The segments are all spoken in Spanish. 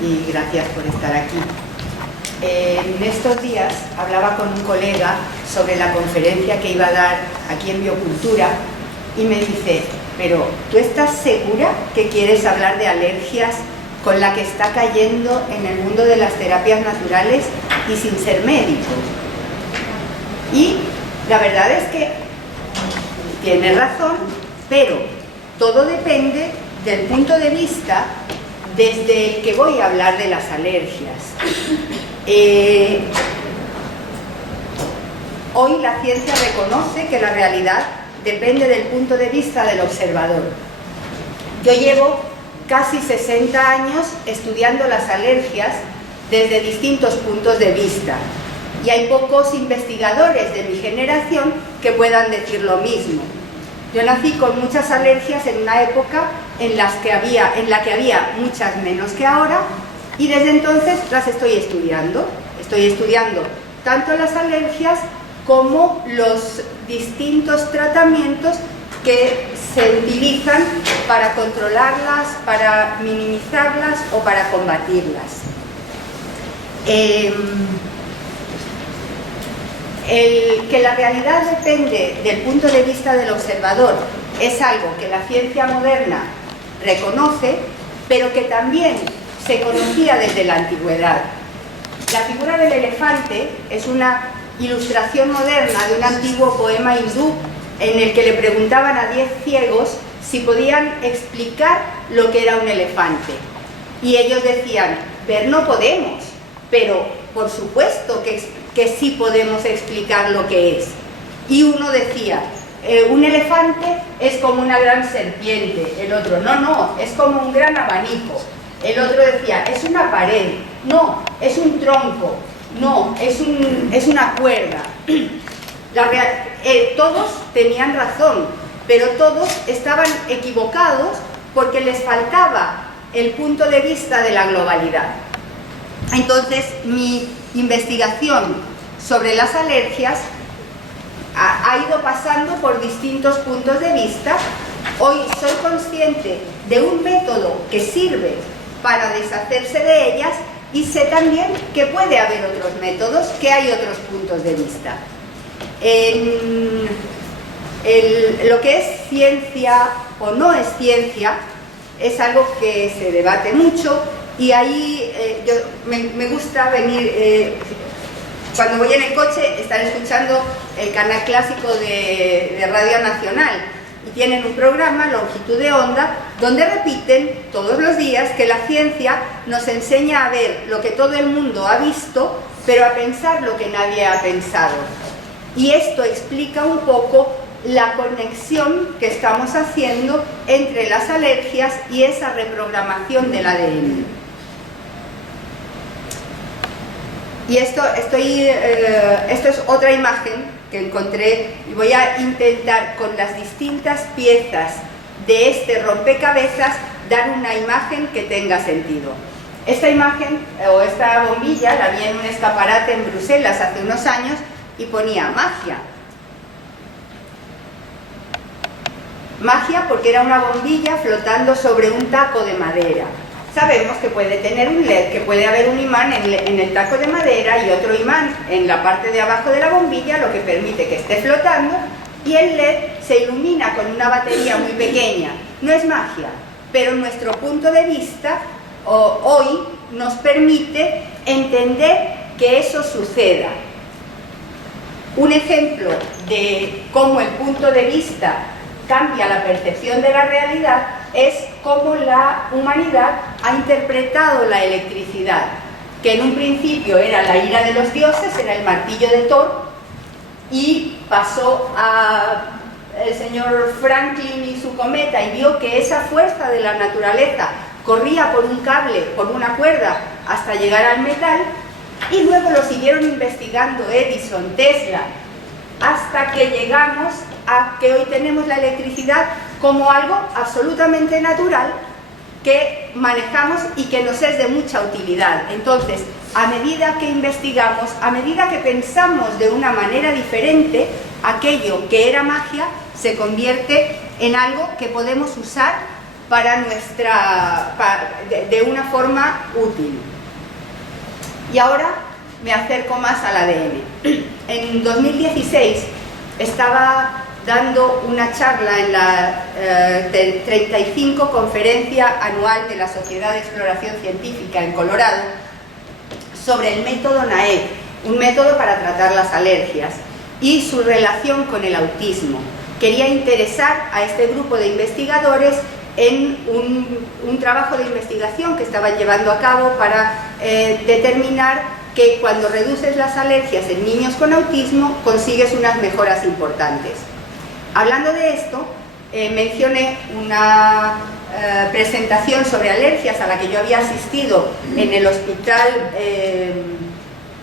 y gracias por estar aquí. En estos días hablaba con un colega sobre la conferencia que iba a dar aquí en Biocultura y me dice: pero ¿tú estás segura que quieres hablar de alergias con la que está cayendo en el mundo de las terapias naturales y sin ser médico? Y la verdad es que tiene razón, pero todo depende del punto de vista desde el que voy a hablar de las alergias. Hoy la ciencia reconoce que la realidad depende del punto de vista del observador. Yo llevo casi 60 años estudiando las alergias desde distintos puntos de vista y hay pocos investigadores de mi generación que puedan decir lo mismo. Yo nací con muchas alergias en una época en la que había muchas menos que ahora, y desde entonces las estoy estudiando. Estoy estudiando tanto las alergias como los distintos tratamientos que se utilizan para controlarlas, para minimizarlas o para combatirlas. El que la realidad depende del punto de vista del observador es algo que la ciencia moderna reconoce, pero que también se conocía desde la antigüedad. La figura del elefante es una ilustración moderna de un antiguo poema hindú en el que le preguntaban a 10 ciegos si podían explicar lo que era un elefante. Y ellos decían: ver no podemos, pero por supuesto que sí podemos explicar lo que es. Y uno decía: un elefante es como una gran serpiente. El otro: no, es como un gran abanico. El otro decía: es una pared. No, es un tronco. No, es una cuerda. Todos tenían razón, pero todos estaban equivocados porque les faltaba el punto de vista de la globalidad. Entonces, mi investigación sobre las alergias ha ido pasando por distintos puntos de vista. Hoy soy consciente de un método que sirve para deshacerse de ellas y sé también que puede haber otros métodos, que hay otros puntos de vista. Lo que es ciencia o no es ciencia es algo que se debate mucho, y ahí me gusta venir, cuando voy en el coche, estar escuchando el canal clásico de Radio Nacional, y tienen un programa, Longitud de Onda, donde repiten todos los días que la ciencia nos enseña a ver lo que todo el mundo ha visto, pero a pensar lo que nadie ha pensado. Y esto explica un poco la conexión que estamos haciendo entre las alergias y esa reprogramación del ADN. Y esto es otra imagen que encontré, y voy a intentar con las distintas piezas de este rompecabezas dar una imagen que tenga sentido. Esta imagen o esta bombilla la vi en un escaparate en Bruselas hace unos años y ponía magia. Magia porque era una bombilla flotando sobre un taco de madera. Sabemos que puede tener un LED, que puede haber un imán en el taco de madera y otro imán en la parte de abajo de la bombilla, lo que permite que esté flotando, y el LED se ilumina con una batería muy pequeña. No es magia, pero nuestro punto de vista hoy nos permite entender que eso suceda. Un ejemplo de cómo el punto de vista cambia la percepción de la realidad es cómo la humanidad ha interpretado la electricidad, que en un principio era la ira de los dioses, era el martillo de Thor, y pasó al señor Franklin y su cometa y vio que esa fuerza de la naturaleza corría por un cable, por una cuerda, hasta llegar al metal, y luego lo siguieron investigando Edison, Tesla, hasta que llegamos a que hoy tenemos la electricidad como algo absolutamente natural que manejamos y que nos es de mucha utilidad. Entonces, a medida que investigamos, a medida que pensamos de una manera diferente, aquello que era magia se convierte en algo que podemos usar de una forma útil. Y ahora me acerco más al ADN. En 2016 estaba dando una charla en la 35 Conferencia Anual de la Sociedad de Exploración Científica en Colorado sobre el método NAEP, un método para tratar las alergias y su relación con el autismo. Quería interesar a este grupo de investigadores en un trabajo de investigación que estaban llevando a cabo para determinar que cuando reduces las alergias en niños con autismo consigues unas mejoras importantes. Hablando de esto, mencioné una presentación sobre alergias a la que yo había asistido en el Hospital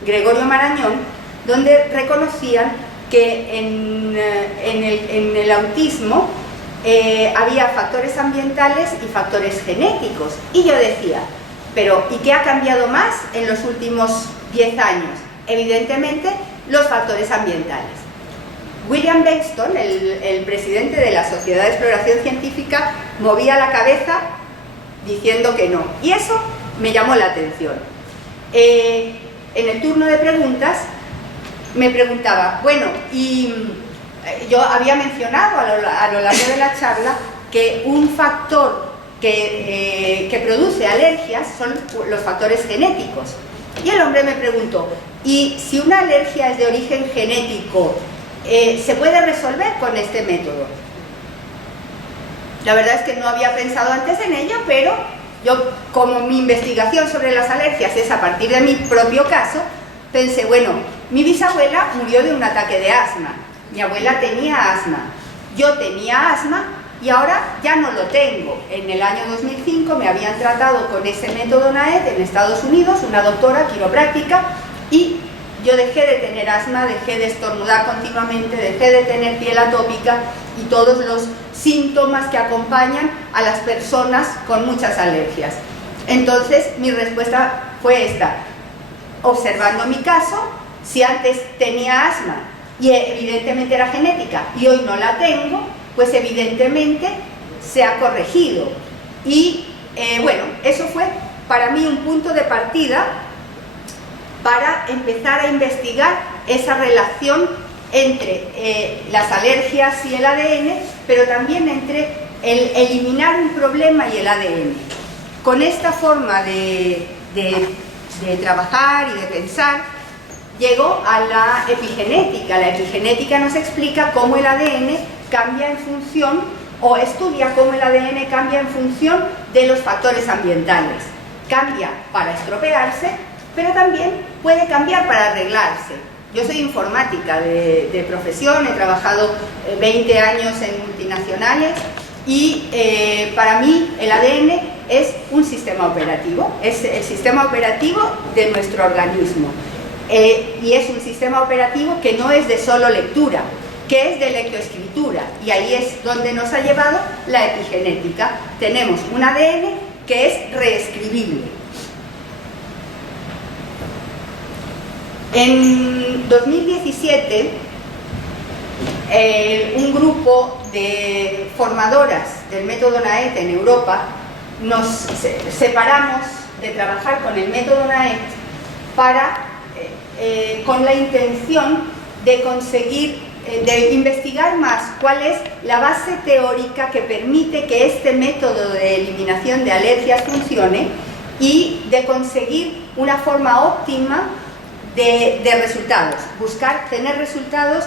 Gregorio Marañón, donde reconocían que en el autismo había factores ambientales y factores genéticos. Y yo decía, pero ¿y qué ha cambiado más en los últimos 10 años? Evidentemente, los factores ambientales. William Bexton, el presidente de la Sociedad de Exploración Científica, movía la cabeza diciendo que no. Y eso me llamó la atención. En el turno de preguntas me preguntaba, bueno, y yo había mencionado a lo largo de la charla que un factor que produce alergias son los factores genéticos. Y el hombre me preguntó, ¿y si una alergia es de origen genético, se puede resolver con este método? La verdad es que no había pensado antes en ello, pero yo, como mi investigación sobre las alergias es a partir de mi propio caso, pensé, bueno, mi bisabuela murió de un ataque de asma, mi abuela tenía asma, yo tenía asma y ahora ya no lo tengo. En el año 2005 me habían tratado con ese método NAET en Estados Unidos, una doctora quiropráctica, y yo dejé de tener asma, dejé de estornudar continuamente, dejé de tener piel atópica y todos los síntomas que acompañan a las personas con muchas alergias. Entonces mi respuesta fue esta: observando mi caso, si antes tenía asma y evidentemente era genética y hoy no la tengo, pues evidentemente se ha corregido. Y bueno, eso fue para mí un punto de partida para empezar a investigar esa relación entre las alergias y el ADN, pero también entre el eliminar un problema y el ADN. Con esta forma de trabajar y de pensar, llego a la epigenética. La epigenética nos explica cómo el ADN cambia en función, o estudia cómo el ADN cambia en función de los factores ambientales. Cambia para estropearse, pero también puede cambiar para arreglarse. Yo soy informática de profesión, he trabajado 20 años en multinacionales y para mí el ADN es un sistema operativo, es el sistema operativo de nuestro organismo. Y es un sistema operativo que no es de solo lectura, que es de lectoescritura, y ahí es donde nos ha llevado la epigenética. Tenemos un ADN que es reescribible. En 2017, un grupo de formadoras del método NAET en Europa nos separamos de trabajar con el método NAET con la intención de conseguir, de investigar más cuál es la base teórica que permite que este método de eliminación de alergias funcione y de conseguir una forma óptima de resultados, buscar tener resultados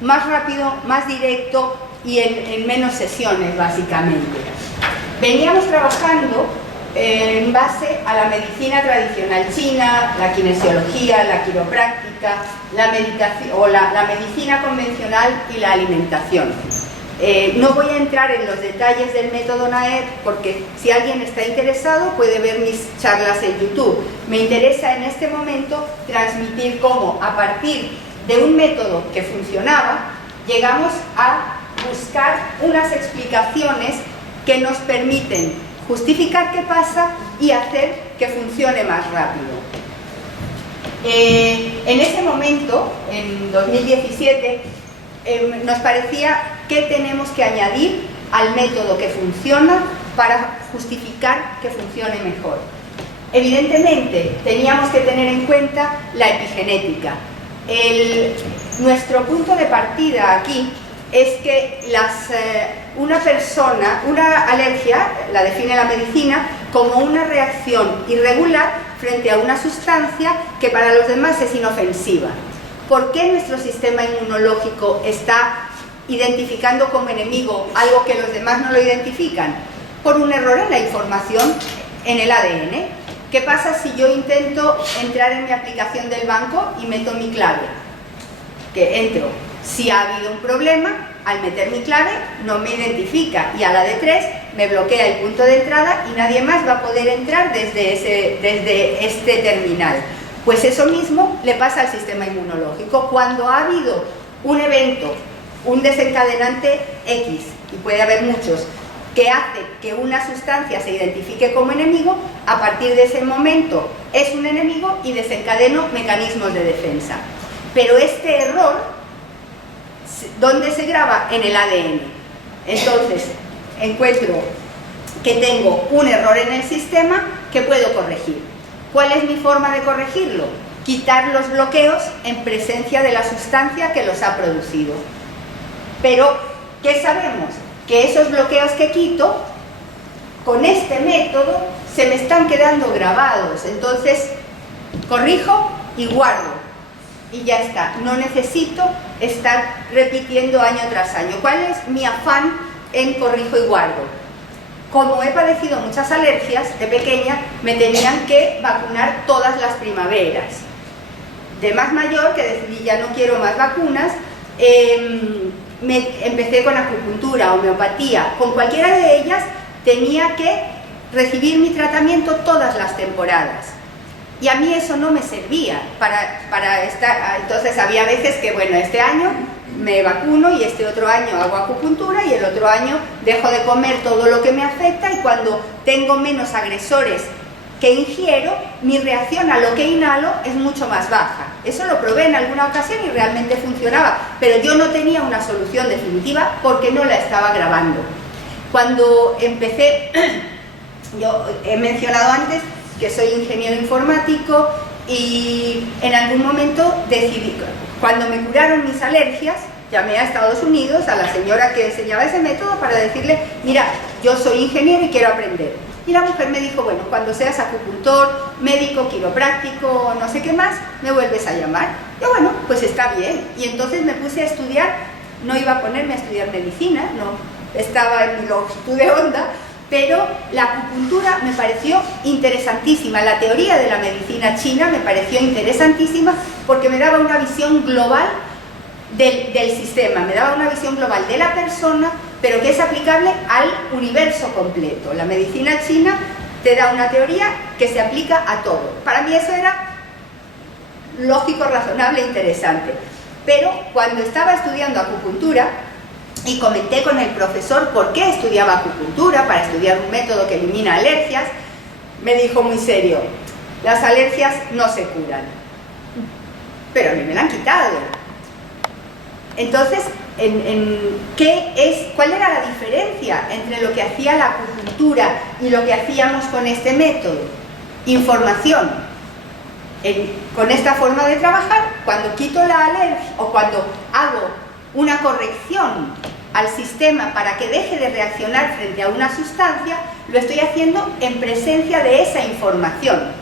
más rápido, más directo y en menos sesiones, básicamente. Veníamos trabajando en base a la medicina tradicional china, la kinesiología, la quiropráctica, la medicina convencional y la alimentación. No voy a entrar en los detalles del método NAET porque si alguien está interesado puede ver mis charlas en YouTube. Me interesa en este momento transmitir cómo a partir de un método que funcionaba llegamos a buscar unas explicaciones que nos permiten justificar qué pasa y hacer que funcione más rápido. En ese momento, en 2017, nos parecía que tenemos que añadir al método que funciona para justificar que funcione mejor. Evidentemente, teníamos que tener en cuenta la epigenética. Nuestro punto de partida aquí es que una alergia la define la medicina como una reacción irregular frente a una sustancia que para los demás es inofensiva. ¿Por qué nuestro sistema inmunológico está identificando como enemigo algo que los demás no lo identifican? Por un error en la información en el ADN. ¿Qué pasa si yo intento entrar en mi aplicación del banco y meto mi clave? Que entro. Si ha habido un problema, al meter mi clave no me identifica y a la de 3 me bloquea el punto de entrada y nadie más va a poder entrar desde este terminal. Pues eso mismo le pasa al sistema inmunológico. Cuando ha habido un evento, un desencadenante X, y puede haber muchos, que hace que una sustancia se identifique como enemigo, a partir de ese momento es un enemigo y desencadeno mecanismos de defensa. Pero este error, ¿dónde se graba? En el ADN. Entonces, encuentro que tengo un error en el sistema que puedo corregir. ¿Cuál es mi forma de corregirlo? Quitar los bloqueos en presencia de la sustancia que los ha producido. Pero, ¿qué sabemos? Que esos bloqueos que quito, con este método, se me están quedando grabados. Entonces, corrijo y guardo. Y ya está. No necesito estar repitiendo año tras año. ¿Cuál es mi afán en corrijo y guardo? Como he padecido muchas alergias, de pequeña me tenían que vacunar todas las primaveras. De más mayor, que decidí ya no quiero más vacunas, empecé con acupuntura, homeopatía. Con cualquiera de ellas tenía que recibir mi tratamiento todas las temporadas. Y a mí eso no me servía para estar. Entonces había veces que, bueno, este año me vacuno y este otro año hago acupuntura y el otro año dejo de comer todo lo que me afecta, y cuando tengo menos agresores que ingiero, mi reacción a lo que inhalo es mucho más baja. Eso lo probé en alguna ocasión y realmente funcionaba, pero yo no tenía una solución definitiva porque no la estaba grabando. Cuando empecé, yo he mencionado antes que soy ingeniero informático, y en algún momento decidí, cuando me curaron mis alergias, llamé a Estados Unidos a la señora que enseñaba ese método para decirle: mira, yo soy ingeniero y quiero aprender. Y la mujer me dijo: bueno, cuando seas acupuntor, médico, quiropráctico, no sé qué más, me vuelves a llamar. Y bueno, pues está bien. Y entonces me puse a estudiar. No iba a ponerme a estudiar medicina, no estaba en mi longitud de onda, pero la acupuntura me pareció interesantísima. La teoría de la medicina china me pareció interesantísima porque me daba una visión global del sistema, me daba una visión global de la persona, pero que es aplicable al universo completo. La medicina china te da una teoría que se aplica a todo. Para mí eso era lógico, razonable e interesante. Pero cuando estaba estudiando acupuntura y comenté con el profesor por qué estudiaba acupuntura, para estudiar un método que elimina alergias, me dijo muy serio: las alergias no se curan. Pero a mí me la han quitado. Entonces, ¿cuál era la diferencia entre lo que hacía la acupuntura y lo que hacíamos con este método? Información. Con esta forma de trabajar, cuando quito la alergia o cuando hago una corrección al sistema para que deje de reaccionar frente a una sustancia, lo estoy haciendo en presencia de esa información.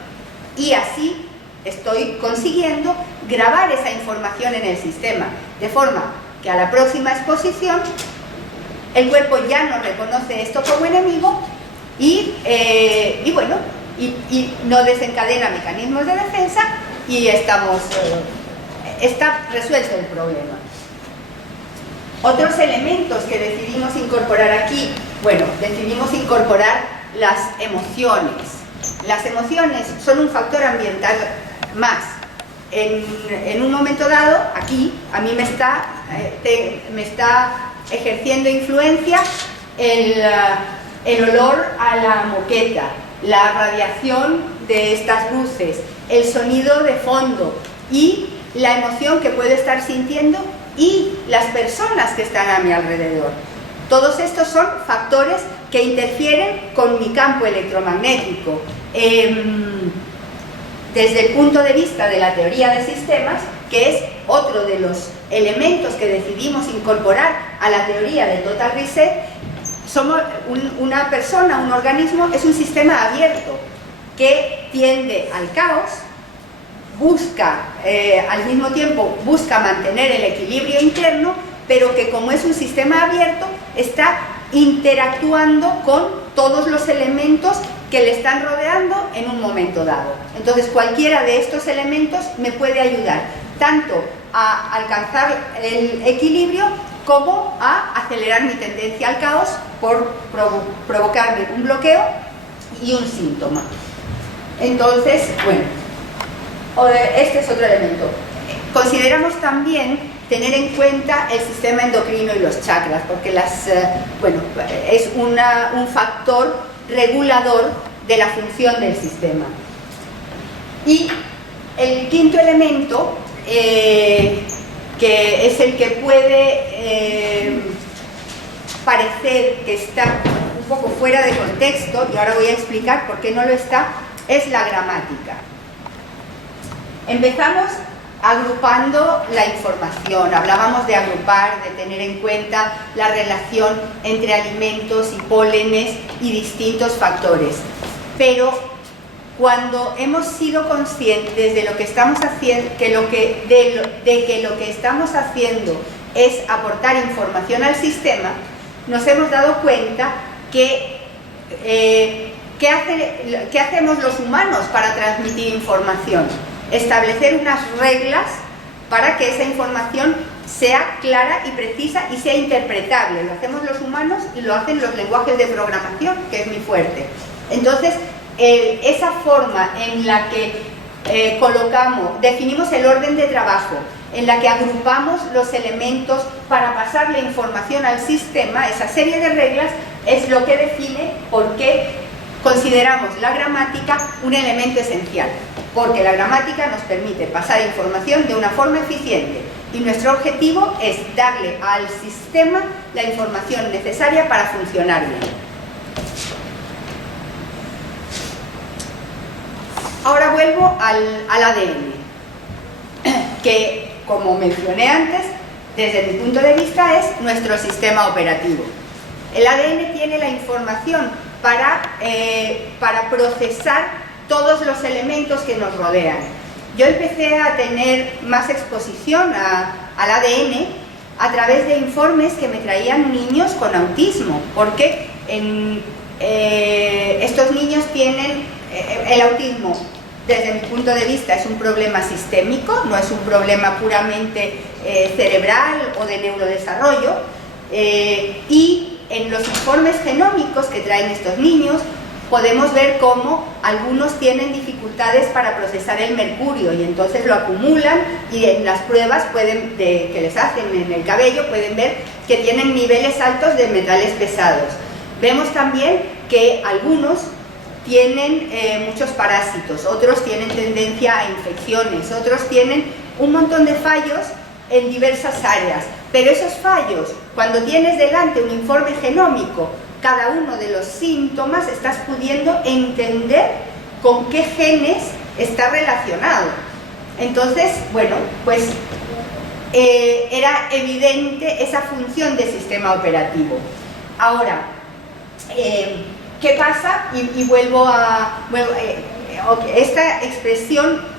Y así estoy consiguiendo grabar esa información en el sistema, de forma que a la próxima exposición el cuerpo ya no reconoce esto como enemigo y no desencadena mecanismos de defensa, y está resuelto el problema. Otros elementos que decidimos incorporar aquí, bueno, decidimos incorporar las emociones. Las emociones son un factor ambiental más. En un momento dado, aquí, a mí me está ejerciendo influencia el olor a la moqueta, la radiación de estas luces, el sonido de fondo y la emoción que puedo estar sintiendo y las personas que están a mi alrededor. Todos estos son factores que interfieren con mi campo electromagnético. Desde el punto de vista de la teoría de sistemas, que es otro de los elementos que decidimos incorporar a la teoría de Total Reset, somos una persona, un organismo, es un sistema abierto que tiende al caos, busca, al mismo tiempo, busca mantener el equilibrio interno, pero que como es un sistema abierto, está interactuando con todos los elementos que le están rodeando en un momento dado. Entonces, cualquiera de estos elementos me puede ayudar tanto a alcanzar el equilibrio como a acelerar mi tendencia al caos por provocarme un bloqueo y un síntoma. Entonces, bueno, este es otro elemento. Consideramos también tener en cuenta el sistema endocrino y los chakras, porque es un factor regulador de la función del sistema. Y el quinto elemento, que es el que puede parecer que está un poco fuera de contexto, y ahora voy a explicar por qué no lo está, es la gramática. Empezamos agrupando la información, hablábamos de agrupar, de tener en cuenta la relación entre alimentos y pólenes y distintos factores, pero cuando hemos sido conscientes de lo que estamos haciendo, de que lo que estamos haciendo es aportar información al sistema, nos hemos dado cuenta que ¿qué hacemos los humanos para transmitir información? Establecer unas reglas para que esa información sea clara y precisa y sea interpretable. Lo hacemos los humanos y lo hacen los lenguajes de programación, que es muy fuerte. Entonces, esa forma en la que definimos el orden de trabajo, en la que agrupamos los elementos para pasar la información al sistema, esa serie de reglas es lo que define por qué consideramos la gramática un elemento esencial, porque la gramática nos permite pasar información de una forma eficiente y nuestro objetivo es darle al sistema la información necesaria para funcionar bien. Ahora vuelvo al ADN, que, como mencioné antes, desde mi punto de vista es nuestro sistema operativo. El ADN tiene la información para procesar todos los elementos que nos rodean. Yo empecé a tener más exposición al ADN a través de informes que me traían niños con autismo, porque estos niños tienen el autismo. Desde mi punto de vista es un problema sistémico, no es un problema puramente cerebral o de neurodesarrollo, y en los informes genómicos que traen estos niños podemos ver cómo algunos tienen dificultades para procesar el mercurio y entonces lo acumulan, y en las pruebas que les hacen en el cabello pueden ver que tienen niveles altos de metales pesados. Vemos también que algunos tienen muchos parásitos, otros tienen tendencia a infecciones, otros tienen un montón de fallos en diversas áreas, pero esos fallos, cuando tienes delante un informe genómico, cada uno de los síntomas, estás pudiendo entender con qué genes está relacionado. Entonces, bueno, pues era evidente esa función del sistema operativo. Ahora, ¿qué pasa? Y vuelvo a... esta expresión,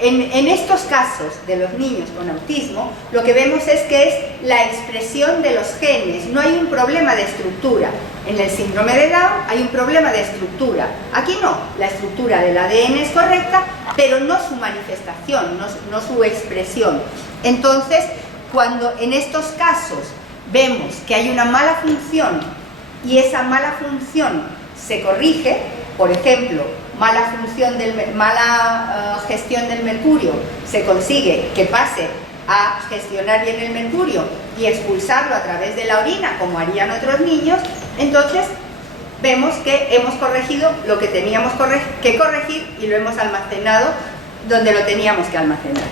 en estos casos de los niños con autismo, lo que vemos es que es la expresión de los genes, no hay un problema de estructura. En el síndrome de Down hay un problema de estructura. Aquí no, la estructura del ADN es correcta, pero no su manifestación, no su expresión. Entonces, cuando en estos casos vemos que hay una mala función y esa mala función se corrige, por ejemplo, mala gestión del mercurio, se consigue que pase a gestionar bien el mercurio y expulsarlo a través de la orina, como harían otros niños, entonces vemos que hemos corregido lo que teníamos que corregir y lo hemos almacenado donde lo teníamos que almacenar.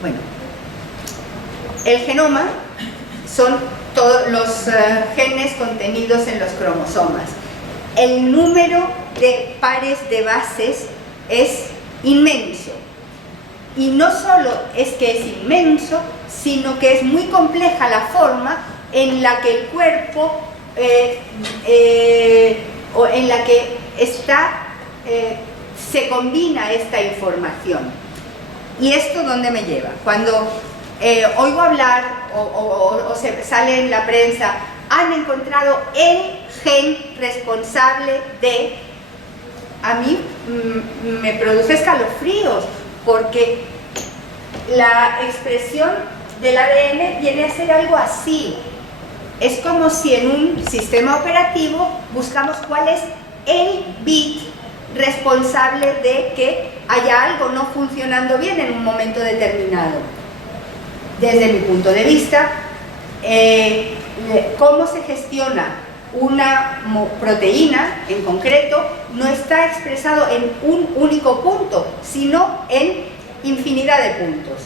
Bueno, el genoma son todos los genes contenidos en los cromosomas. El número de pares de bases es inmenso. Y no solo es que es inmenso, sino que es muy compleja la forma en la que el cuerpo, o en la que se combina esta información. ¿Y esto dónde me lleva? Cuando oigo hablar o se sale en la prensa, han encontrado el gen responsable de... A mí me produce escalofríos, porque la expresión del ADN viene a ser algo así. Es como si en un sistema operativo buscamos cuál es el bit responsable de que haya algo no funcionando bien en un momento determinado. Desde mi punto de vista, cómo se gestiona una proteína en concreto no está expresado en un único punto, sino en infinidad de puntos.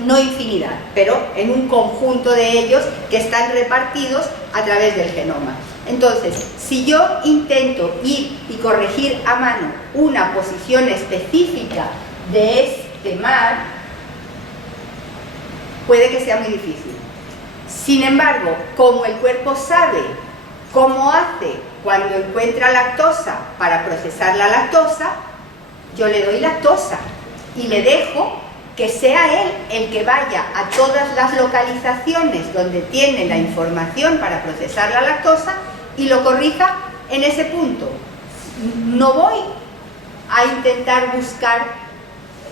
No infinidad, pero en un conjunto de ellos que están repartidos a través del genoma. Entonces, si yo intento ir y corregir a mano una posición específica de este mar, puede que sea muy difícil. Sin embargo, como el cuerpo sabe cómo hace cuando encuentra lactosa para procesar la lactosa, yo le doy lactosa y le dejo que sea él el que vaya a todas las localizaciones donde tiene la información para procesar la lactosa y lo corrija en ese punto. No voy a intentar buscar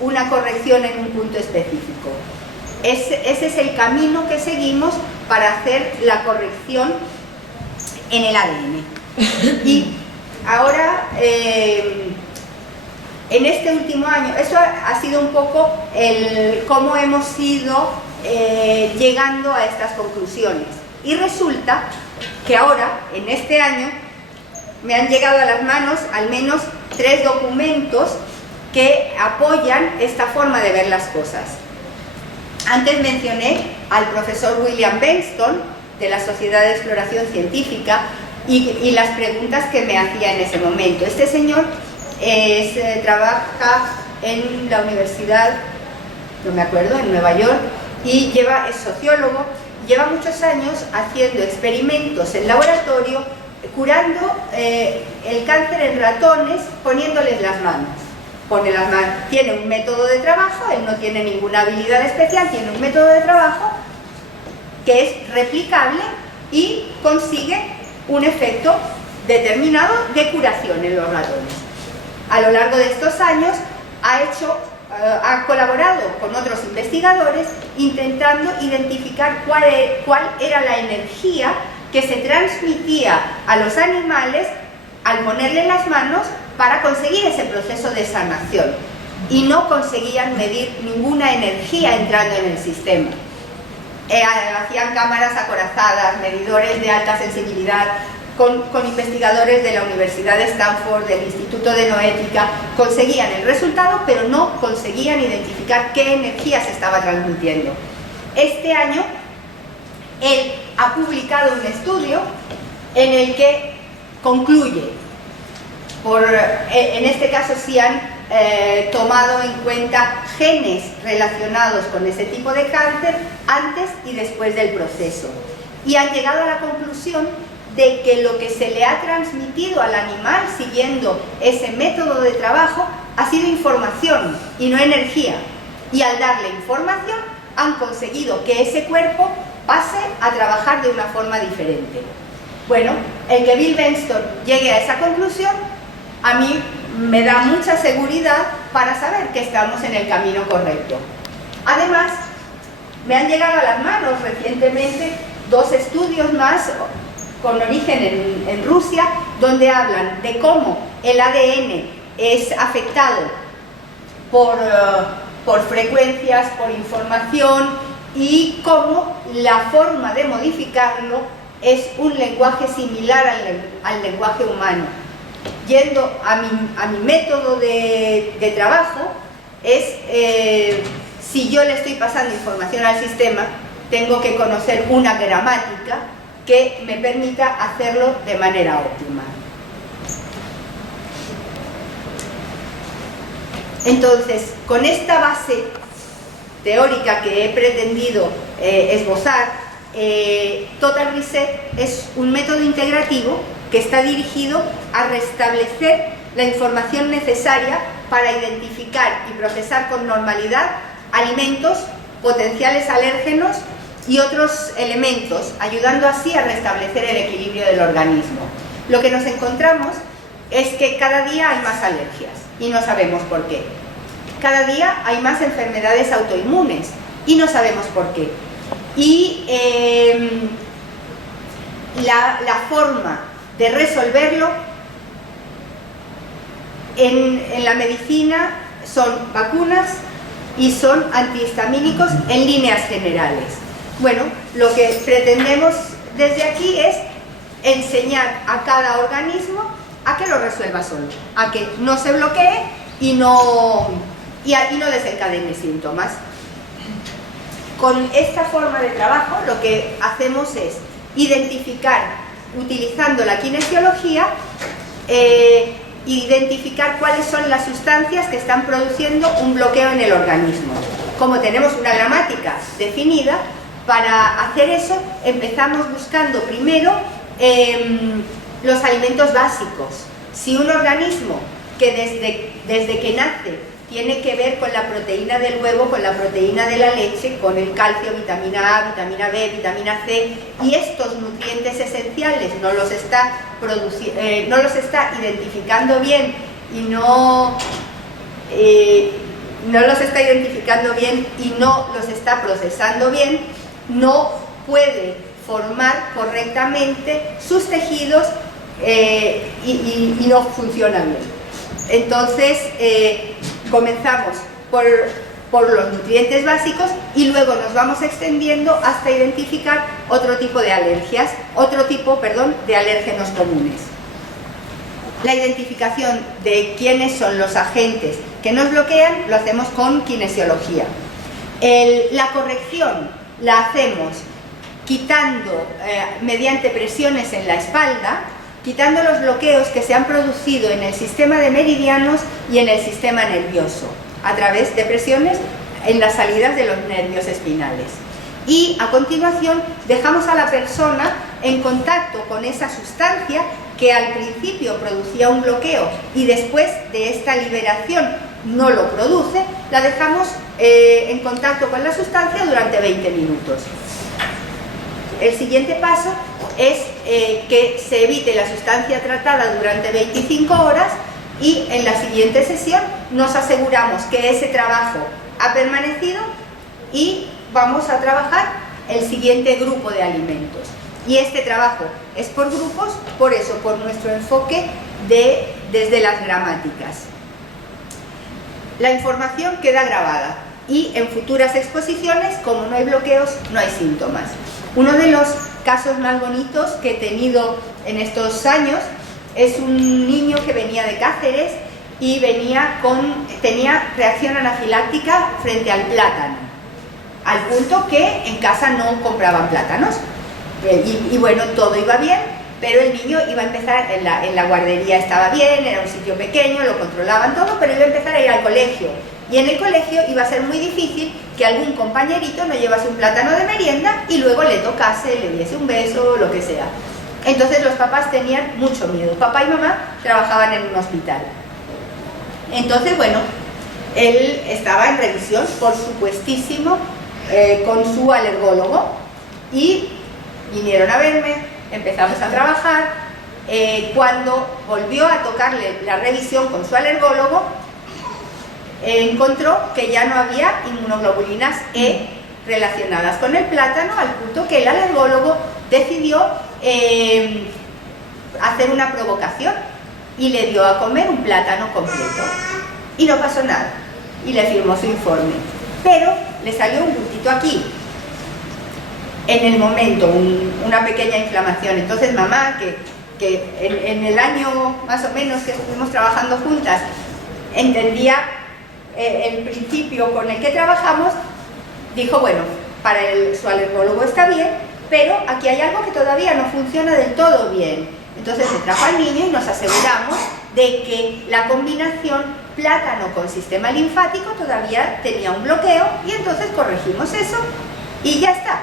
una corrección en un punto específico. Ese es el camino que seguimos para hacer la corrección en el ADN. Y ahora, en este último año, eso ha sido un poco cómo hemos ido llegando a estas conclusiones. Y resulta que ahora, en este año, me han llegado a las manos al menos 3 documentos que apoyan esta forma de ver las cosas. Antes mencioné al profesor William Bengtsson, de la Sociedad de Exploración Científica, y las preguntas que me hacía en ese momento. Este señor trabaja en la universidad, no me acuerdo, en Nueva York, y es sociólogo, lleva muchos años haciendo experimentos en laboratorio, curando el cáncer en ratones, poniéndoles las manos. Tiene un método de trabajo, él no tiene ninguna habilidad especial, tiene un método de trabajo que es replicable y consigue un efecto determinado de curación en los ratones. A lo largo de estos años ha colaborado con otros investigadores intentando identificar cuál era la energía que se transmitía a los animales al ponerle las manos para conseguir ese proceso de sanación, y no conseguían medir ninguna energía entrando en el sistema. Hacían cámaras acorazadas, medidores de alta sensibilidad, con investigadores de la Universidad de Stanford, del Instituto de Noética, conseguían el resultado, pero no conseguían identificar qué energía se estaba transmitiendo. Este año, él ha publicado un estudio en el que concluye, en este caso sí han tomado en cuenta genes relacionados con ese tipo de cáncer antes y después del proceso, y han llegado a la conclusión de que lo que se le ha transmitido al animal siguiendo ese método de trabajo ha sido información y no energía, y al darle información han conseguido que ese cuerpo pase a trabajar de una forma diferente. Bueno, el que Bill Bengtsson llegue a esa conclusión a mí me da mucha seguridad para saber que estamos en el camino correcto. Además, me han llegado a las manos recientemente 2 estudios más con origen en Rusia, donde hablan de cómo el ADN es afectado por frecuencias, por información, y cómo la forma de modificarlo es un lenguaje similar al lenguaje humano. Yendo a mi método de trabajo, si yo le estoy pasando información al sistema, tengo que conocer una gramática que me permita hacerlo de manera óptima. Entonces, con esta base teórica que he pretendido esbozar, Total Reset es un método integrativo que está dirigido a restablecer la información necesaria para identificar y procesar con normalidad alimentos, potenciales alérgenos y otros elementos, ayudando así a restablecer el equilibrio del organismo. Lo que nos encontramos es que cada día hay más alergias y no sabemos por qué. Cada día hay más enfermedades autoinmunes y no sabemos por qué. Y la forma de resolverlo en la medicina son vacunas y son antihistamínicos en líneas generales. Bueno, lo que pretendemos desde aquí es enseñar a cada organismo a que lo resuelva solo, a que no se bloquee y no desencadene síntomas. Con esta forma de trabajo lo que hacemos es identificar, utilizando la kinesiología, identificar cuáles son las sustancias que están produciendo un bloqueo en el organismo. Como tenemos una gramática definida, para hacer eso empezamos buscando primero los alimentos básicos. Si un organismo que desde que nace tiene que ver con la proteína del huevo, con la proteína de la leche, con el calcio, vitamina A, vitamina B, vitamina C, y estos nutrientes esenciales no los está identificando bien y no los está identificando bien y no los está procesando bien, no puede formar correctamente sus tejidos y no funciona bien. Entonces, comenzamos por los nutrientes básicos y luego nos vamos extendiendo hasta identificar otro tipo de alergias, de alérgenos comunes. La identificación de quiénes son los agentes que nos bloquean lo hacemos con kinesiología. La corrección la hacemos quitando, mediante presiones en la espalda, quitando los bloqueos que se han producido en el sistema de meridianos y en el sistema nervioso, a través de presiones en las salidas de los nervios espinales. Y a continuación dejamos a la persona en contacto con esa sustancia que al principio producía un bloqueo y después de esta liberación no lo produce, la dejamos en contacto con la sustancia durante 20 minutos. El siguiente paso es que se evite la sustancia tratada durante 25 horas y en la siguiente sesión nos aseguramos que ese trabajo ha permanecido y vamos a trabajar el siguiente grupo de alimentos. Y este trabajo es por grupos, por eso, por nuestro enfoque desde las gramáticas. La información queda grabada y en futuras exposiciones, como no hay bloqueos, no hay síntomas. Uno de los casos más bonitos que he tenido en estos años es un niño que venía de Cáceres y tenía reacción anafiláctica frente al plátano, al punto que en casa no compraban plátanos. Y bueno, todo iba bien, pero el niño iba a empezar, en la guardería estaba bien, era un sitio pequeño, lo controlaban todo, pero iba a empezar a ir al colegio. Y en el colegio iba a ser muy difícil que algún compañerito no llevase un plátano de merienda y luego le tocase, le diese un beso, lo que sea. Entonces los papás tenían mucho miedo. Papá y mamá trabajaban en un hospital. Entonces, bueno, él estaba en revisión, por supuestísimo, con su alergólogo, y vinieron a verme, empezamos a trabajar. Cuando volvió a tocarle la revisión con su alergólogo, encontró que ya no había inmunoglobulinas E relacionadas con el plátano, al punto que el alergólogo decidió hacer una provocación y le dio a comer un plátano completo y no pasó nada, y le firmó su informe, pero le salió un puntito aquí en el momento, una pequeña inflamación. Entonces mamá, que en el año más o menos que estuvimos trabajando juntas, entendía el principio con el que trabajamos, dijo, bueno, para su alergólogo está bien, pero aquí hay algo que todavía no funciona del todo bien. Entonces se trajo al niño y nos aseguramos de que la combinación plátano con sistema linfático todavía tenía un bloqueo, y entonces corregimos eso y ya está.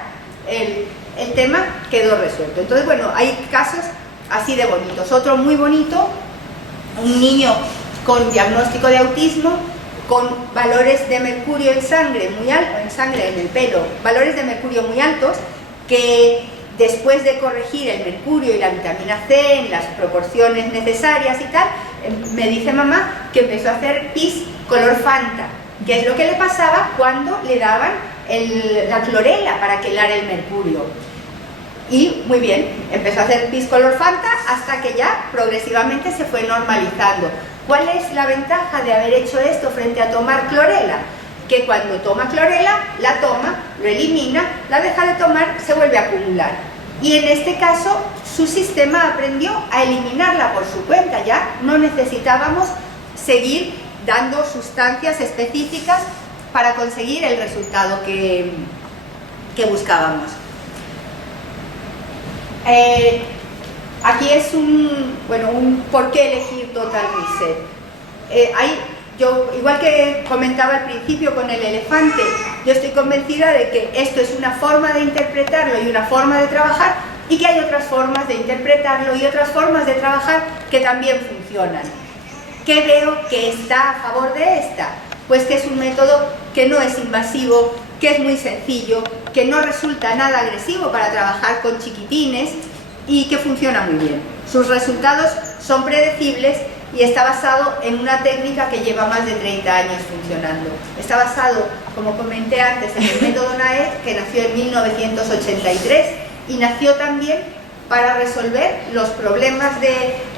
El tema quedó resuelto. Entonces, bueno, hay casos así de bonitos. Otro muy bonito, un niño con diagnóstico de autismo, con valores de mercurio en sangre muy altos, en el pelo, valores de mercurio muy altos, que después de corregir el mercurio y la vitamina C en las proporciones necesarias y tal, me dice mamá que empezó a hacer pis color Fanta, que es lo que le pasaba cuando le daban la clorela para quelar el mercurio. Y muy bien, empezó a hacer pis color Fanta hasta que ya progresivamente se fue normalizando. ¿Cuál es la ventaja de haber hecho esto frente a tomar clorela? Que cuando toma clorela, la toma, lo elimina, la deja de tomar, se vuelve a acumular. Y en este caso, su sistema aprendió a eliminarla por su cuenta, ya no necesitábamos seguir dando sustancias específicas para conseguir el resultado que buscábamos. Aquí es un por qué elegir Total Reset. Yo, igual que comentaba al principio con el elefante, yo estoy convencida de que esto es una forma de interpretarlo y una forma de trabajar, y que hay otras formas de interpretarlo y otras formas de trabajar que también funcionan. ¿Qué veo que está a favor de esta? Pues que es un método que no es invasivo, que es muy sencillo, que no resulta nada agresivo para trabajar con chiquitines y que funciona muy bien. Sus resultados son predecibles y está basado en una técnica que lleva más de 30 años funcionando. Está basado, como comenté antes, en el método NAED, que nació en 1983 y nació también para resolver los problemas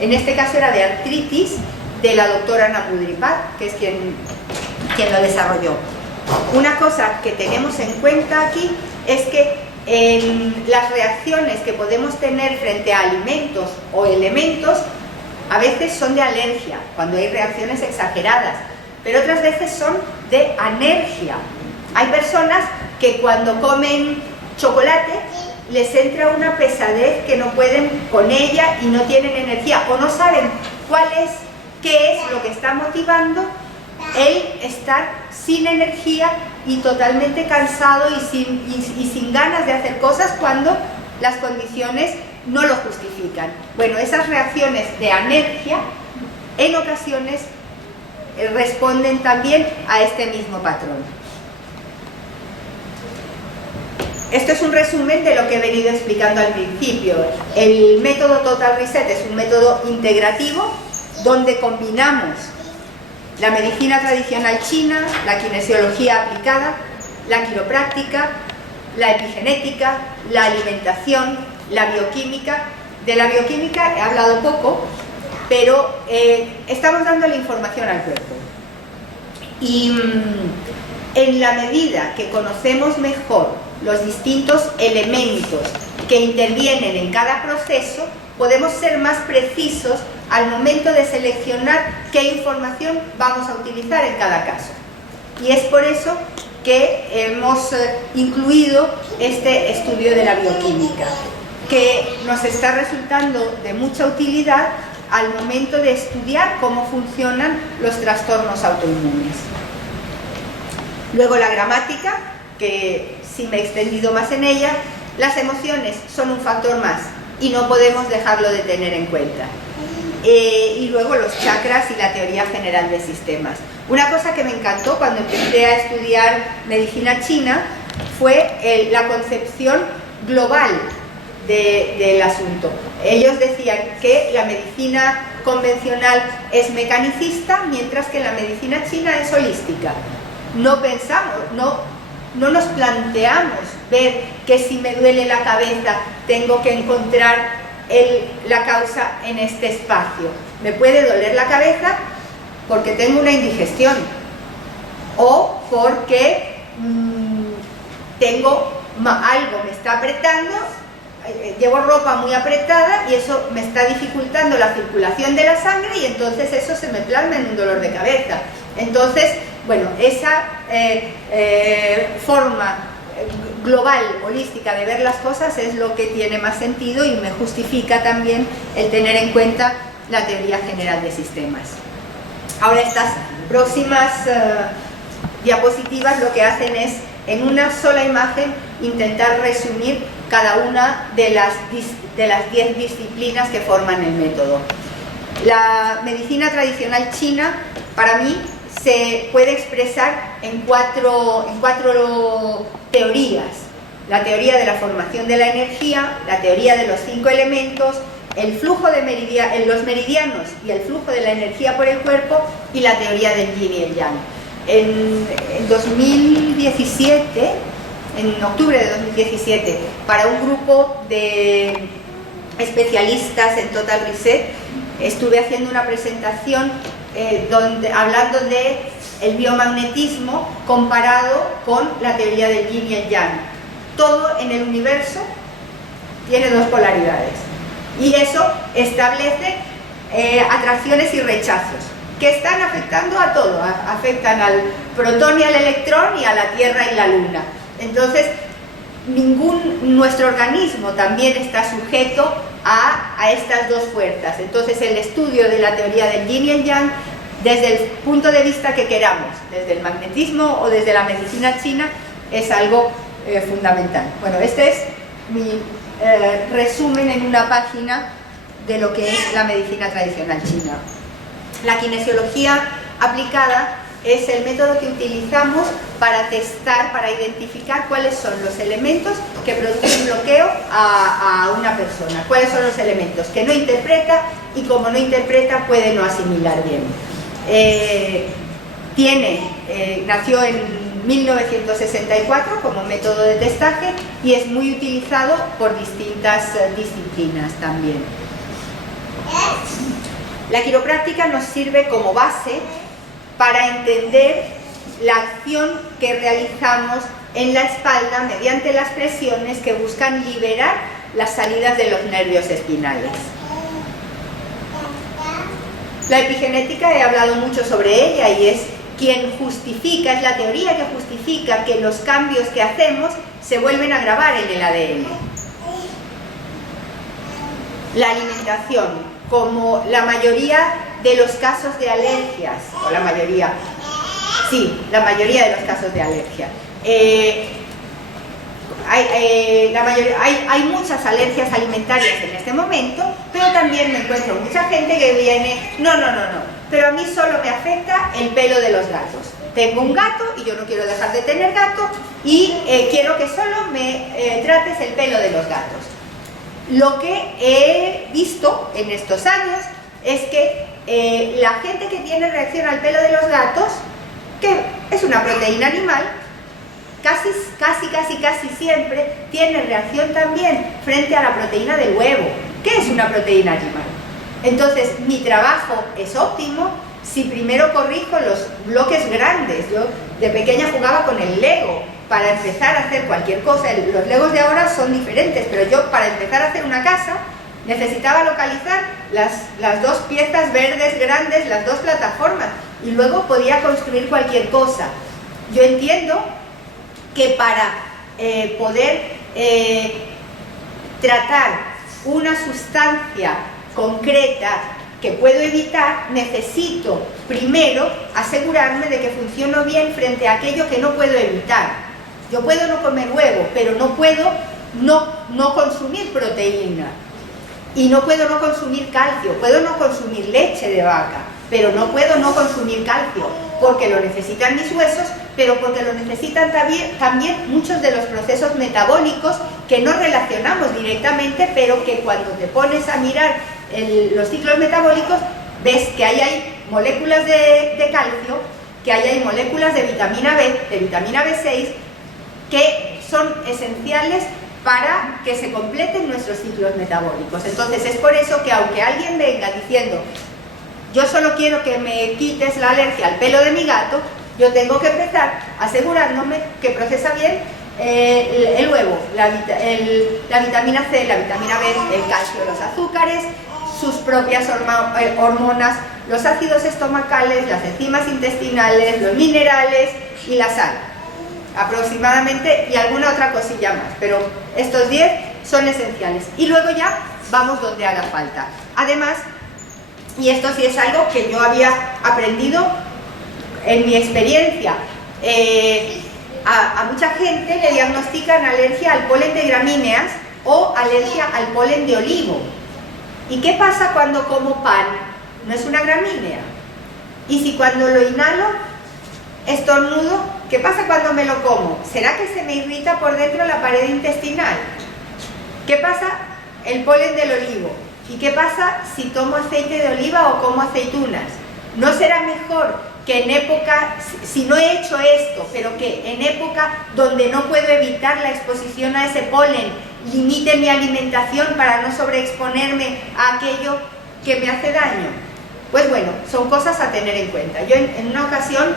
en este caso era de artritis, de la doctora Namudripad, que es quien lo desarrolló. Una cosa que tenemos en cuenta aquí es que las reacciones que podemos tener frente a alimentos o elementos a veces son de alergia, cuando hay reacciones exageradas, pero otras veces son de anergia. Hay personas que cuando comen chocolate les entra una pesadez que no pueden con ella y no tienen energía, o no saben qué es lo que está motivando el estar sin energía y totalmente cansado y sin ganas de hacer cosas cuando las condiciones no lo justifican. Bueno, esas reacciones de anergia en ocasiones responden también a este mismo patrón. Esto es un resumen de lo que he venido explicando al principio. El método Total Reset es un método integrativo donde combinamos la medicina tradicional china, la kinesiología aplicada, la quiropráctica, la epigenética, la alimentación, la bioquímica. De la bioquímica he hablado poco, pero estamos dando la información al cuerpo. Y en la medida que conocemos mejor los distintos elementos que intervienen en cada proceso, podemos ser más precisos al momento de seleccionar qué información vamos a utilizar en cada caso. Y es por eso que hemos incluido este estudio de la bioquímica, que nos está resultando de mucha utilidad al momento de estudiar cómo funcionan los trastornos autoinmunes. Luego la gramática, que si me he extendido más en ella, las emociones son un factor más y no podemos dejarlo de tener en cuenta. Y luego los chakras y la teoría general de sistemas. Una cosa que me encantó cuando empecé a estudiar medicina china fue la concepción global del asunto. Ellos decían que la medicina convencional es mecanicista, mientras que la medicina china es holística. No pensamos, no nos planteamos ver que si me duele la cabeza tengo que encontrar la causa en este espacio. Me puede doler la cabeza porque tengo una indigestión o porque tengo algo me está apretando, llevo ropa muy apretada y eso me está dificultando la circulación de la sangre y entonces eso se me plasma en un dolor de cabeza. Entonces, bueno, esa forma global, holística de ver las cosas es lo que tiene más sentido y me justifica también el tener en cuenta la teoría general de sistemas. Ahora estas próximas diapositivas lo que hacen es en una sola imagen intentar resumir cada una de las 10 disciplinas que forman el método. La medicina tradicional china, para mí, se puede expresar en cuatro teorías. La teoría de la formación de la energía, la teoría de los 5 elementos, el flujo de los meridianos y el flujo de la energía por el cuerpo, y la teoría del yin y el yang. En 2017, en octubre de 2017, para un grupo de especialistas en Total Reset, estuve haciendo una presentación hablando de el biomagnetismo comparado con la teoría del yin y el yang. Todo en el universo tiene 2 polaridades y eso establece atracciones y rechazos que están afectando a todo, afectan al protón y al electrón y a la Tierra y la Luna. Entonces, nuestro organismo también está sujeto a estas 2 fuerzas. Entonces, el estudio de la teoría del yin y el yang, desde el punto de vista que queramos, desde el magnetismo o desde la medicina china, es algo fundamental. Bueno, este es mi resumen en una página de lo que es la medicina tradicional china. La kinesiología aplicada es el método que utilizamos para testar, para identificar cuáles son los elementos que producen bloqueo a una persona, cuáles son los elementos que no interpreta y como no interpreta puede no asimilar bien. Nació en 1964 como método de testaje y es muy utilizado por distintas disciplinas también. La quiropráctica nos sirve como base para entender la acción que realizamos en la espalda mediante las presiones que buscan liberar las salidas de los nervios espinales. La epigenética, he hablado mucho sobre ella y es quien justifica, es la teoría que justifica que los cambios que hacemos se vuelven a grabar en el ADN. La alimentación, como la mayoría de los casos de alergias, o la mayoría de los casos de alergia. Hay muchas alergias alimentarias en este momento, pero también me encuentro mucha gente que viene, no, pero a mí solo me afecta el pelo de los gatos. Tengo un gato y yo no quiero dejar de tener gato y quiero que solo me trates el pelo de los gatos. Lo que he visto en estos años es que la gente que tiene reacción al pelo de los gatos, que es una proteína animal, casi siempre tiene reacción también frente a la proteína del huevo, que es una proteína animal. Entonces, mi trabajo es óptimo si primero corrijo los bloques grandes. Yo de pequeña jugaba con el Lego para empezar a hacer cualquier cosa. Los Legos de ahora son diferentes, pero yo para empezar a hacer una casa necesitaba localizar las 2 piezas verdes grandes, las 2 plataformas, y luego podía construir cualquier cosa. Yo entiendo que para poder tratar una sustancia concreta que puedo evitar, necesito primero asegurarme de que funciono bien frente a aquello que no puedo evitar. Yo puedo no comer huevo, pero no puedo no consumir proteína. Y no puedo no consumir calcio, puedo no consumir leche de vaca, pero no puedo no consumir calcio, porque lo necesitan mis huesos, pero porque lo necesitan también muchos de los procesos metabólicos que no relacionamos directamente, pero que cuando te pones a mirar los ciclos metabólicos, ves que ahí hay moléculas de calcio, que ahí hay moléculas de vitamina B, de vitamina B6, que son esenciales para que se completen nuestros ciclos metabólicos. Entonces es por eso que aunque alguien venga diciendo yo solo quiero que me quites la alergia al pelo de mi gato, yo tengo que empezar asegurándome que procesa bien el huevo, la vitamina C, la vitamina B, el calcio, los azúcares, sus propias hormonas, los ácidos estomacales, las enzimas intestinales, los minerales y la sal. aproximadamente, y alguna otra cosilla más, pero estos 10 son esenciales. Y luego ya vamos donde haga falta. Además, y esto sí es algo que yo había aprendido en mi experiencia, a mucha gente le diagnostican alergia al polen de gramíneas o alergia al polen de olivo. ¿Y qué pasa cuando como pan? No es una gramínea. ¿Y si cuando lo inhalo, estornudo? ¿Qué pasa cuando me lo como? ¿Será que se me irrita por dentro la pared intestinal? ¿Qué pasa? El polen del olivo. ¿Y qué pasa si tomo aceite de oliva o como aceitunas? ¿No será mejor que en época, si no he hecho esto, pero que en época donde no puedo evitar la exposición a ese polen, limite mi alimentación para no sobreexponerme a aquello que me hace daño? Pues bueno, son cosas a tener en cuenta. Yo en una ocasión,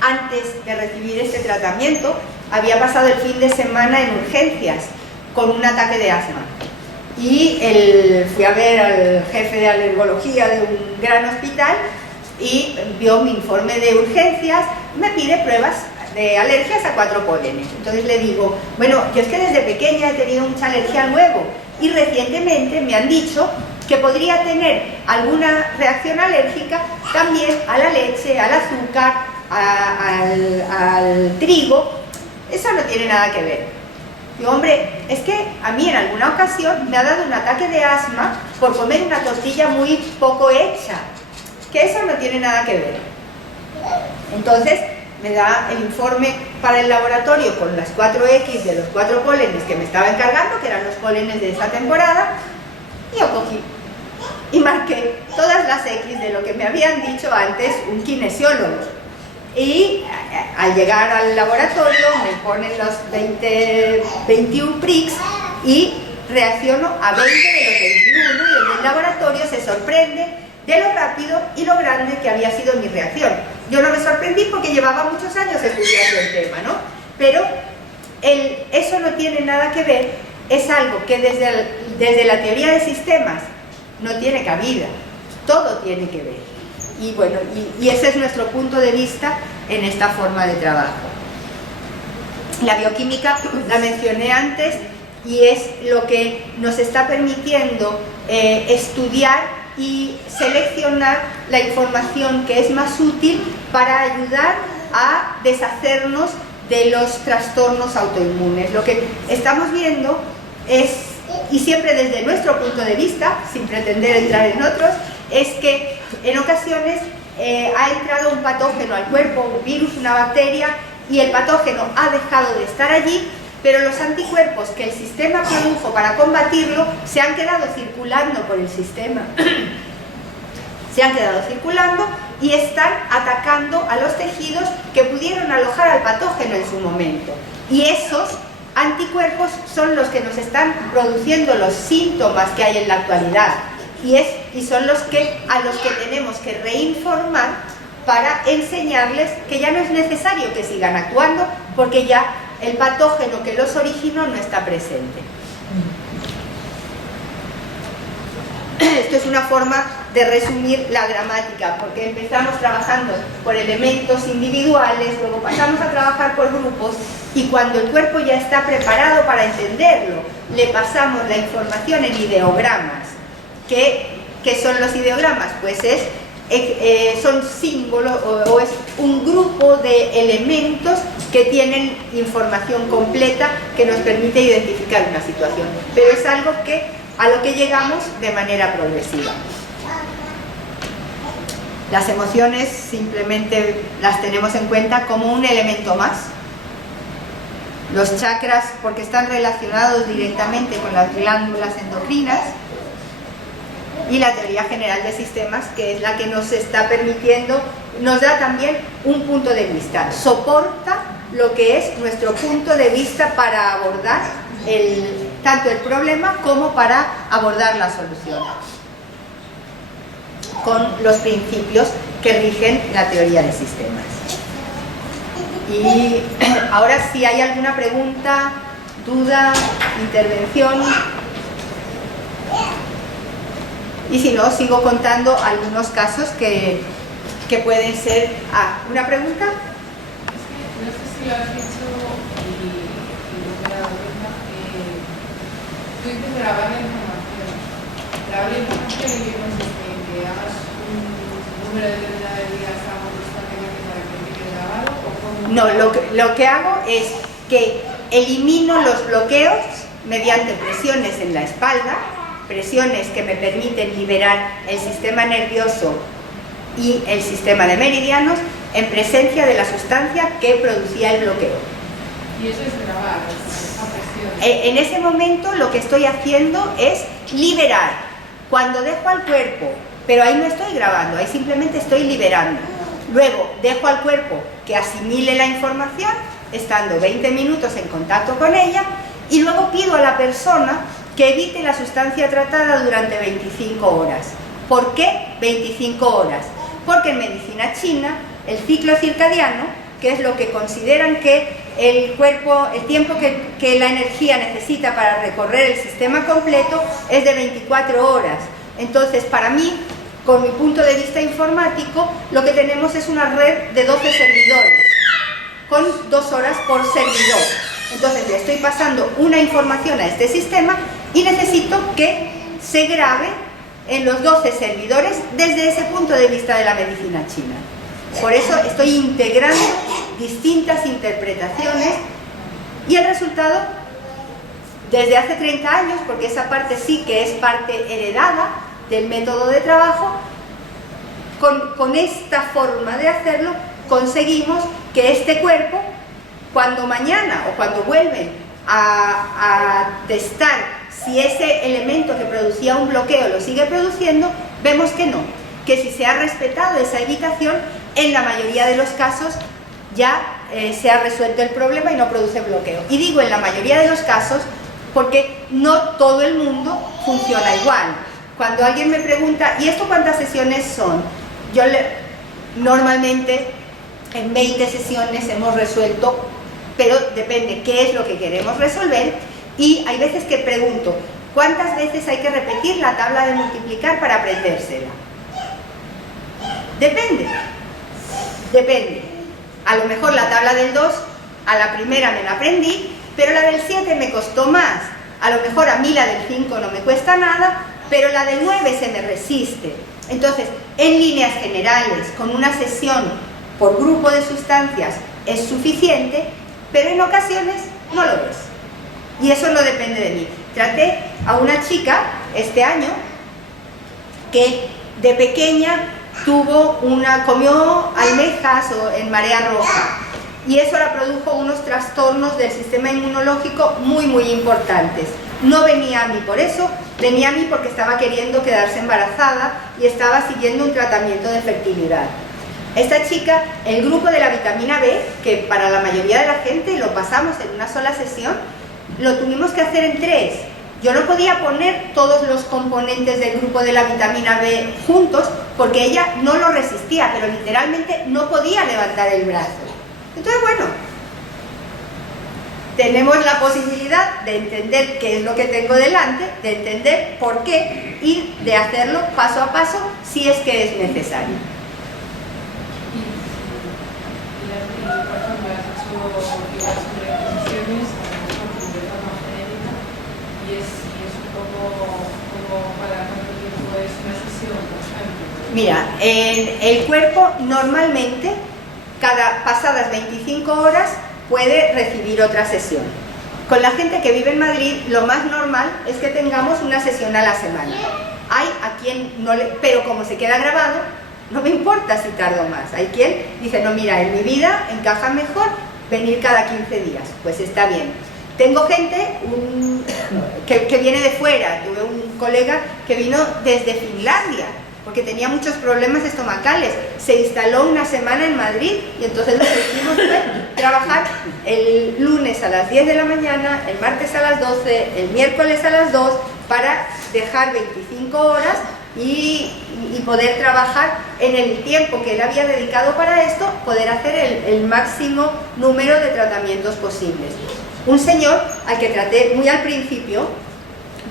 antes de recibir este tratamiento, había pasado el fin de semana en urgencias con un ataque de asma. Y fui a ver al jefe de alergología de un gran hospital y vio mi informe de urgencias, me pide pruebas de alergias a 4 pólenes. Entonces le digo, bueno, yo es que desde pequeña he tenido mucha alergia al huevo y recientemente me han dicho que podría tener alguna reacción alérgica también a la leche, al azúcar, al trigo. Eso no tiene nada que ver. Y hombre, es que a mí en alguna ocasión me ha dado un ataque de asma por comer una tortilla muy poco hecha, que eso no tiene nada que ver. Entonces me da el informe para el laboratorio con las 4X de los 4 pólenes que me estaba encargando, que eran los pólenes de esa temporada, y yo cogí y marqué todas las X de lo que me habían dicho antes un kinesiólogo. Y al llegar al laboratorio me ponen los 21 pricks y reacciono a 20 de los 21, y el laboratorio se sorprende de lo rápido y lo grande que había sido mi reacción. Yo no me sorprendí porque llevaba muchos años estudiando el tema, ¿no? Pero eso no tiene nada que ver, es algo que desde la teoría de sistemas no tiene cabida, todo tiene que ver. Y bueno, y ese es nuestro punto de vista en esta forma de trabajo. La bioquímica la mencioné antes y es lo que nos está permitiendo estudiar y seleccionar la información que es más útil para ayudar a deshacernos de los trastornos autoinmunes. Lo que estamos viendo es, y siempre desde nuestro punto de vista, sin pretender entrar en otros, es que en ocasiones ha entrado un patógeno al cuerpo, un virus, una bacteria, y el patógeno ha dejado de estar allí, pero los anticuerpos que el sistema produjo para combatirlo se han quedado circulando por el sistema. Se han quedado circulando y están atacando a los tejidos que pudieron alojar al patógeno en su momento. Y esos anticuerpos son los que nos están produciendo los síntomas que hay en la actualidad. Y son a los que tenemos que reinformar para enseñarles que ya no es necesario que sigan actuando porque ya el patógeno que los originó no está presente. Esto es una forma de resumir la gramática, porque empezamos trabajando por elementos individuales, luego pasamos a trabajar por grupos, y cuando el cuerpo ya está preparado para entenderlo, le pasamos la información en ideogramas. ¿Qué son los ideogramas? Pues son símbolos o es un grupo de elementos que tienen información completa que nos permite identificar una situación, pero es algo a lo que llegamos de manera progresiva. Las emociones simplemente las tenemos en cuenta como un elemento más. Los chakras, porque están relacionados directamente con las glándulas endocrinas, y la teoría general de sistemas, que es la que nos está permitiendo, nos da también un punto de vista, soporta lo que es nuestro punto de vista para abordar tanto el problema como para abordar la solución, con los principios que rigen la teoría de sistemas. Y ahora, si hay alguna pregunta, duda, intervención. Y si no, sigo contando algunos casos que pueden ser... ¿Una pregunta? no sé si lo has dicho y no me he dado cuenta, tú dices grabar la información. Grabar la información y que consiste en que hagas un número determinado de días a una constante para que quede grabado o cómo. No, lo que hago es que elimino los bloqueos mediante presiones en la espalda, presiones que me permiten liberar el sistema nervioso y el sistema de meridianos en presencia de la sustancia que producía el bloqueo. Y eso es grabar, esa presión. En ese momento lo que estoy haciendo es liberar. Cuando dejo al cuerpo, pero ahí no estoy grabando, ahí simplemente estoy liberando. Luego dejo al cuerpo que asimile la información, estando 20 minutos en contacto con ella, y luego pido a la persona que evite la sustancia tratada durante 25 horas. ¿Por qué 25 horas? Porque en medicina china, el ciclo circadiano, que es lo que consideran que el cuerpo, el tiempo que la energía necesita para recorrer el sistema completo, es de 24 horas. Entonces, para mí, con mi punto de vista informático, lo que tenemos es una red de 12 servidores, con 2 horas por servidor. Entonces le estoy pasando una información a este sistema y necesito que se grabe en los 12 servidores desde ese punto de vista de la medicina china. Por eso estoy integrando distintas interpretaciones y el resultado, desde hace 30 años, porque esa parte sí que es parte heredada del método de trabajo, con esta forma de hacerlo conseguimos que este cuerpo, cuando mañana o cuando vuelven a testar si ese elemento que producía un bloqueo lo sigue produciendo, vemos que no, que si se ha respetado esa evitación, en la mayoría de los casos ya se ha resuelto el problema y no produce bloqueo. Y digo en la mayoría de los casos porque no todo el mundo funciona igual. Cuando alguien me pregunta, ¿y esto cuántas sesiones son? Yo normalmente en 20 sesiones hemos resuelto, pero depende qué es lo que queremos resolver, y hay veces que pregunto, ¿cuántas veces hay que repetir la tabla de multiplicar para aprendérsela? Depende. A lo mejor la tabla del 2, a la primera me la aprendí, pero la del 7 me costó más. A lo mejor a mí la del 5 no me cuesta nada, pero la del 9 se me resiste. Entonces, en líneas generales, con una sesión por grupo de sustancias es suficiente, pero en ocasiones no lo es. Y eso no depende de mí. Traté a una chica este año que de pequeña comió almejas en marea roja, y eso la produjo unos trastornos del sistema inmunológico muy importantes. No venía a mí por eso, venía a mí porque estaba queriendo quedarse embarazada y estaba siguiendo un tratamiento de fertilidad. Esta chica, el grupo de la vitamina B, que para la mayoría de la gente lo pasamos en una sola sesión, lo tuvimos que hacer en 3. Yo no podía poner todos los componentes del grupo de la vitamina B juntos porque ella no lo resistía, pero literalmente no podía levantar el brazo. Entonces, bueno, tenemos la posibilidad de entender qué es lo que tengo delante, de entender por qué y de hacerlo paso a paso si es que es necesario. Mira, el cuerpo normalmente, pasadas 25 horas, puede recibir otra sesión. Con la gente que vive en Madrid, lo más normal es que tengamos una sesión a la semana. Hay a quien no le... Pero como se queda grabado, no me importa si tardo más. Hay quien dice, no, mira, en mi vida encaja mejor venir cada 15 días. Pues está bien. Tengo gente que viene de fuera. Tuve un colega que vino desde Finlandia porque tenía muchos problemas estomacales. Se instaló una semana en Madrid y entonces lo que hicimos fue trabajar el lunes a las 10 de la mañana, el martes a las 12, el miércoles a las 2 para dejar 25 horas y poder trabajar en el tiempo que él había dedicado para esto, poder hacer el máximo número de tratamientos posibles. Un señor al que traté muy al principio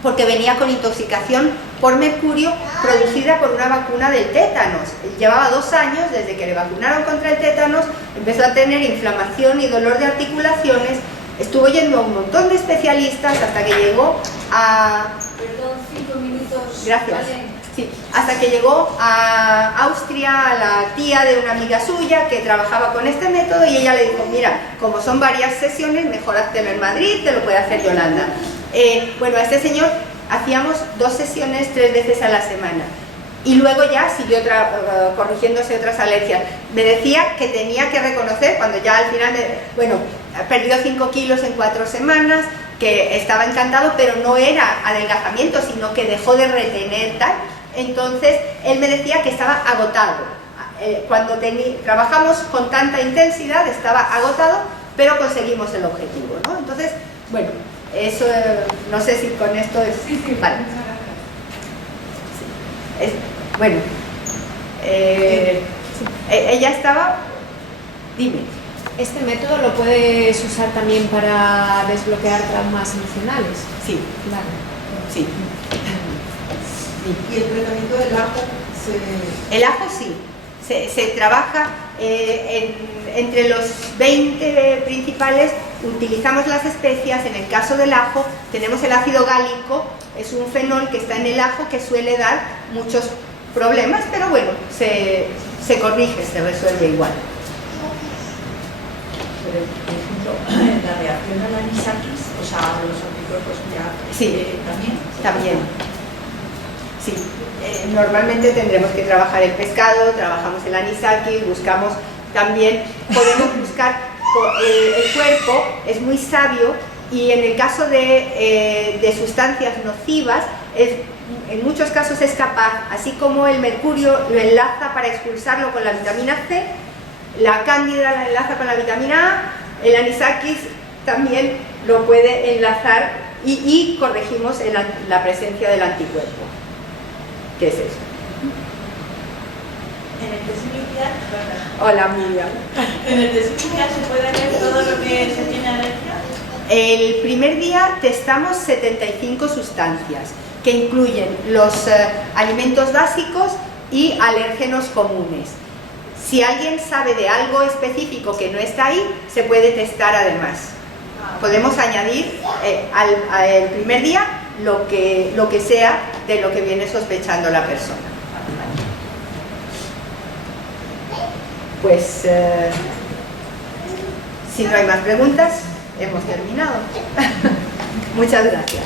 porque venía con intoxicación por mercurio producida por una vacuna del tétanos. Llevaba 2 años desde que le vacunaron contra el tétanos, empezó a tener inflamación y dolor de articulaciones, estuvo yendo a un montón de especialistas hasta que llegó a... Perdón, 5 minutos. Gracias. ¿Vale? Sí, hasta que llegó a Austria, a la tía de una amiga suya que trabajaba con este método, y ella le dijo, mira, como son varias sesiones, mejor háztelo en Madrid, te lo puede hacer Yolanda. Bueno, a este señor hacíamos 2 sesiones 3 veces a la semana, y luego ya siguió corrigiéndose otras alergias. Me decía que tenía que reconocer, cuando ya al final, perdió 5 kilos en 4 semanas, que estaba encantado, pero no era adelgazamiento, sino que dejó de retener tal. Entonces, él me decía que estaba agotado. Cuando trabajamos con tanta intensidad, estaba agotado, pero conseguimos el objetivo, ¿no? Entonces, bueno, eso, no sé si con esto es... Sí, sí, vale. muchas gracias. Bueno, ella estaba... Dime. ¿Este método lo puedes usar también para desbloquear traumas emocionales? Sí, Claro. sí. ¿Y el tratamiento del ajo? El ajo sí, se trabaja entre los 20 principales, utilizamos las especias. En el caso del ajo tenemos el ácido gálico, es un fenol que está en el ajo que suele dar muchos problemas, pero bueno, se corrige, se resuelve igual. Pero, por ejemplo, la reacción al anisakis, o sea, a los anticuerpos ya Sí, también. Sí, normalmente tendremos que trabajar el pescado, trabajamos el anisakis, buscamos también, podemos buscar el cuerpo, es muy sabio, y en el caso de sustancias nocivas, en muchos casos es capaz, así como el mercurio lo enlaza para expulsarlo con la vitamina C, la cándida la enlaza con la vitamina A, el anisakis también lo puede enlazar, y corregimos la presencia del anticuerpo. ¿Qué es eso? En el test inicial, Hola, Miriam. en el test inicial se puede ver todo lo que se tiene alergia. El primer día testamos 75 sustancias que incluyen los alimentos básicos y alérgenos comunes. Si alguien sabe de algo específico que no está ahí, se puede testar además. Podemos añadir al primer día lo que sea de lo que viene sospechando la persona. Pues, si no hay más preguntas, hemos terminado. Muchas gracias.